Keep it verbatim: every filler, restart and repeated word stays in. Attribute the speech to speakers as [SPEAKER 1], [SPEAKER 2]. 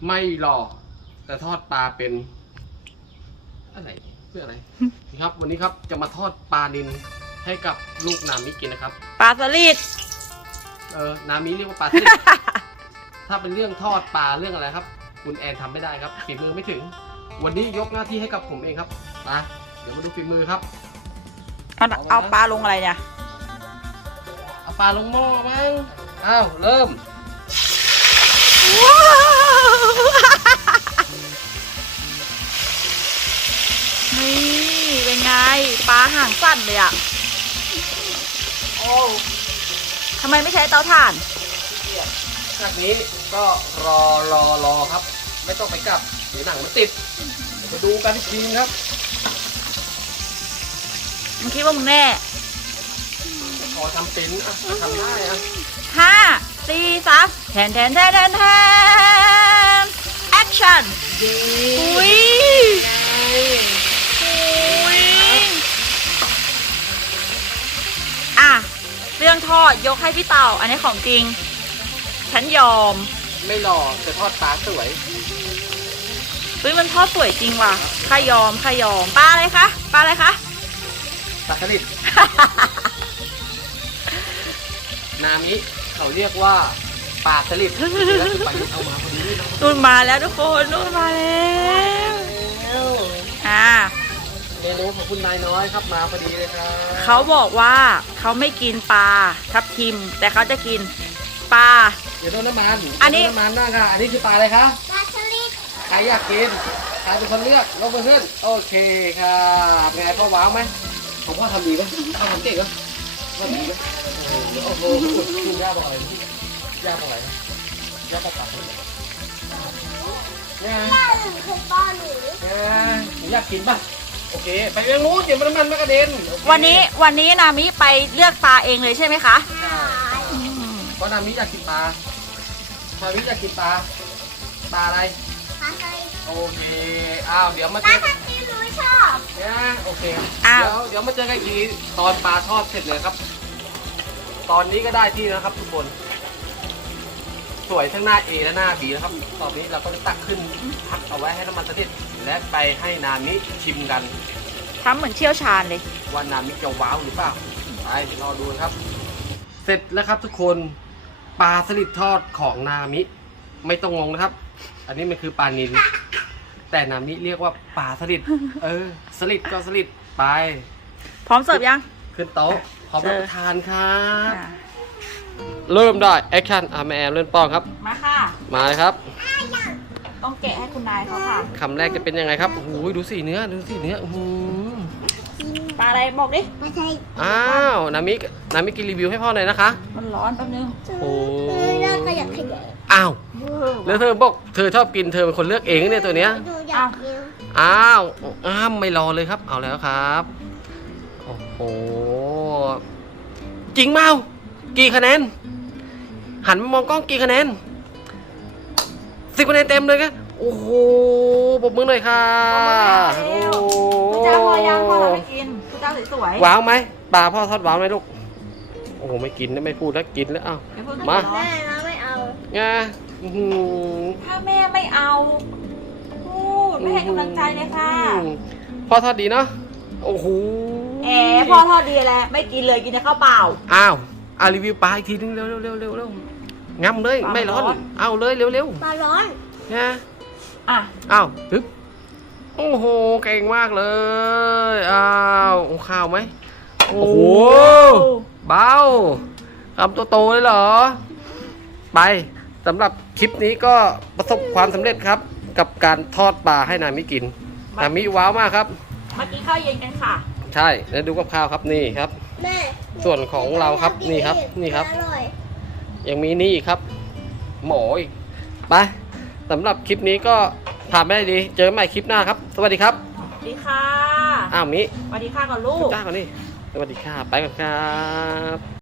[SPEAKER 1] ไม่หล่อแต่ทอดปลาเป็นอะไรเพื่ออะไรครับวันนี้ครับจะมาทอดปลานิลให้กับลูกนามิกินนะครับ
[SPEAKER 2] ปลาสลิด
[SPEAKER 1] เออนามิเรียกว่าปลาสลิด ถ้าเป็นเรื่องทอดปลาเรื่องอะไรครับคุณแอนทำไม่ได้ครับฝีมือไม่ถึงวันนี้ยกหน้าที่ให้กับผมเองครับมาเดี๋ยวมาดูฝีมือครับ
[SPEAKER 2] เอาเอาปลาลงอะไรเนี่ย
[SPEAKER 1] เอาปลาลงหม้อมั้งอ้าวเริ่ม
[SPEAKER 2] ว้าวนี่เป็นไงปลาหางสั้นเลยอ่ะ
[SPEAKER 1] โอ้
[SPEAKER 2] ทำไมไม่ใช้เตาถ่าน
[SPEAKER 1] จากนี้ก็รอรอรอครับ ไม่ต้องไปกลับเดี๋ยวหนังมันติดมาดูกันอีกทีครับ
[SPEAKER 2] มึงคิดว่ามึงแน่
[SPEAKER 1] ขอทำเป็นอ่ะทำได้อ่ะ
[SPEAKER 2] ห้าสี่สามแทนแทนแทนแทนแทนแอคชั่นอุ้ยอุ้ยอ่ะเรื่องทอดยกให้พี่เต่าอันนี้ของจริง ฉันยอม
[SPEAKER 1] ไม่หล่อแต่ทอดปลาสวย
[SPEAKER 2] เฮ้ยมันทอดสวยจริงว่ะข้ายอมข้ายอมปลาอะไรคะปลาอะไรคะ
[SPEAKER 1] ปลาสลิด นามิเขาเรียกว่าปลาสลิดแล้วจะไปเอามาพอดีนะ
[SPEAKER 2] นู่นมาแล้วทุกคนนู่นมาแล้วอ่า
[SPEAKER 1] เมนูของคุณนายน้อยครับมาพอดีเลยครับ
[SPEAKER 2] เขาบอกว่าเขาไม่กินปลาทับทิม แต่เขาจะกินปลา
[SPEAKER 1] เดี๋ยวโดนน้ำมัน
[SPEAKER 2] อันนี้
[SPEAKER 1] โดน้ำมันบ้างค่ะอันนี้คือปลาอะไรคะ
[SPEAKER 3] ปลาสลิด
[SPEAKER 1] ใครอยากกินใครเป็นคนเลือกลงมือขึ้นโอเคครับไงพ่อว้าวไหมผมพ่อทำดีไหมพ่อทำเก่งเหรอพ่อทำดีไหมโอ้โหคุณย่าบอกอะไรย่าบอกอะไรย่าบอกปลาเนี่ย
[SPEAKER 3] ป้าหนึ่งคือป้าหนู
[SPEAKER 1] เนี่ยหนูอยากกินป่ะโอเคไปเรื่องนู้นเดี๋ยวมันน้ำมันมากระเด็นโอเค
[SPEAKER 2] วันนี้วันนี้นามิไปเลือกปลาเองเลยใช่ไหมคะ
[SPEAKER 3] หาย
[SPEAKER 1] เพราะนามิอยากกินปลานามิอยากกินปลาปลาอะไร
[SPEAKER 3] ปลาสลิด
[SPEAKER 1] โอเคอ้าวเดี๋ยวมา
[SPEAKER 3] ป
[SPEAKER 1] เจ
[SPEAKER 3] ลา
[SPEAKER 1] อ
[SPEAKER 3] ทับทิมหนูไม่ชอบ
[SPEAKER 1] เนี่ยโอเค
[SPEAKER 2] อ้าว
[SPEAKER 1] เดี๋ยวเดี๋ยวมาเจอกันอีกทีตอนปลาทอดเสร็จเลยครับ ตอนนี้ก็ได้ที่นะครับทุกคนสวยทั้งหน้า A และหน้า B นะครับตอนนี้เราก็จะตักขึ้นพักเอาไว้ให้น้ำมันสะทิดและไปให้นามิชิมกัน
[SPEAKER 2] ทำเหมือนเชี่ยวชาญเลย
[SPEAKER 1] ว่านามิจะว้าวหรือเปล่าไปรอดูครับ เสร็จแล้วครับทุกคนปลาสลิดทอดของนามิไม่ต้องงงนะครับ อันนี้มันคือปลานิลแต่นามิเรียกว่าปลาสลิดเออสลิดก็สลิดไป
[SPEAKER 2] พร้อมเสิร์ฟยัง
[SPEAKER 1] ขึ้นโต๊ะพร้อมรับประทานครับ
[SPEAKER 2] อ่า
[SPEAKER 1] เริ่มได้แอคชั่นอาแม่แอมเล่นป้องครับ
[SPEAKER 2] มาค่ะ
[SPEAKER 1] มาเลยครับ
[SPEAKER 2] ต้องแกะให้คุณนายเขาค่ะ
[SPEAKER 1] คำแรกจะเป็นยังไงครับโอ้โหดูสิเนื้อดูสิเนื้ออื้อหือ
[SPEAKER 2] ปลาอะไรบอกดิ
[SPEAKER 3] ปลาสลิด
[SPEAKER 1] อ้าวนามินามิกินรีวิวให้พ่อหน่อยนะคะ
[SPEAKER 2] มันร้อนแป๊บนึง
[SPEAKER 1] โอ้
[SPEAKER 3] เออน่าขยับขยาย
[SPEAKER 1] อ้าวแล้วเธอบอกเธอชอบกินเธอเป็นคนเลือกเองเนี่ยตัวเนี้ย
[SPEAKER 3] ดูอยากกิน
[SPEAKER 1] อ้าวอ้ามไม่รอเลยครับเอาแล้วครับโอ้โหจริงเมากี่คะแนนหันมามองกล้องกี่คะแนนสิบคะแนนเต็มเลยครับโอ้โหปรบมือหน่อยค่ะโอ้
[SPEAKER 2] คุณจ้าพอยังพอเราไม่กินคุณจ้าสวยๆ
[SPEAKER 1] ว้าวไหมปลาพ่อทอดว้าวไหมลูกโอ้โหไม่กินนะไม่พูดแล้วกินแล้วอ้าว
[SPEAKER 2] เดี๋ยวเพิ่ง
[SPEAKER 1] มา
[SPEAKER 2] ร้อ
[SPEAKER 3] แม่
[SPEAKER 2] น
[SPEAKER 3] นะไม่เอา
[SPEAKER 1] ไงอื้อหือ
[SPEAKER 2] ถ้าแม่ไม่เอาพูดไม่ให้กำลังใจเลยค่ะ
[SPEAKER 1] อืมพ่อทอดดีเนาะโอ้โห
[SPEAKER 2] แอพ่อทอดดีแหละไม่กินเลยกินแต่ข้าวเปล่า
[SPEAKER 1] อ้าวอ่ะรีวิวปลาอีกทีนึงเร็วเร็วเร็วเร็วเร็วงำเลย
[SPEAKER 2] ปลา
[SPEAKER 1] ไม่ร้อน
[SPEAKER 2] ร้อน
[SPEAKER 1] เอาเลยเร็วเร็ว
[SPEAKER 3] ปลาร้อน
[SPEAKER 1] นะ
[SPEAKER 2] อ่ะ
[SPEAKER 1] อ้าวฮึบโอ้โหเก่งมากเลยอ้าวเอาข้าวไหมโอ้โหเบาคำโตๆเลยเหรอไปสำหรับคลิปนี้ก็ประสบความสำเร็จครับ กับการทอดปลาให้นามิกินนามิว้าวมากครับ
[SPEAKER 2] มากินข้าวเย็นกันค่ะ
[SPEAKER 1] ใช่แล้วดูกับข้าวครับนี่ครับ
[SPEAKER 3] แม่
[SPEAKER 1] ส่วนของเราครับนี่ครับนี่ครับ
[SPEAKER 3] อร่อย
[SPEAKER 1] ยังมีนี่อีกครับ หมออีกไปสำหรับคลิปนี้ก็ผ่านไม่ได้ดี เจอกันใหม่คลิปหน้าครับ สวัสดีครับ
[SPEAKER 2] สวัสดีค่ะ
[SPEAKER 1] อ้าวมิ
[SPEAKER 2] สวัสดีค่ะก่อนลูก
[SPEAKER 1] จ้าก่อนนี่สวัสดีค่ะไปก่อนครับ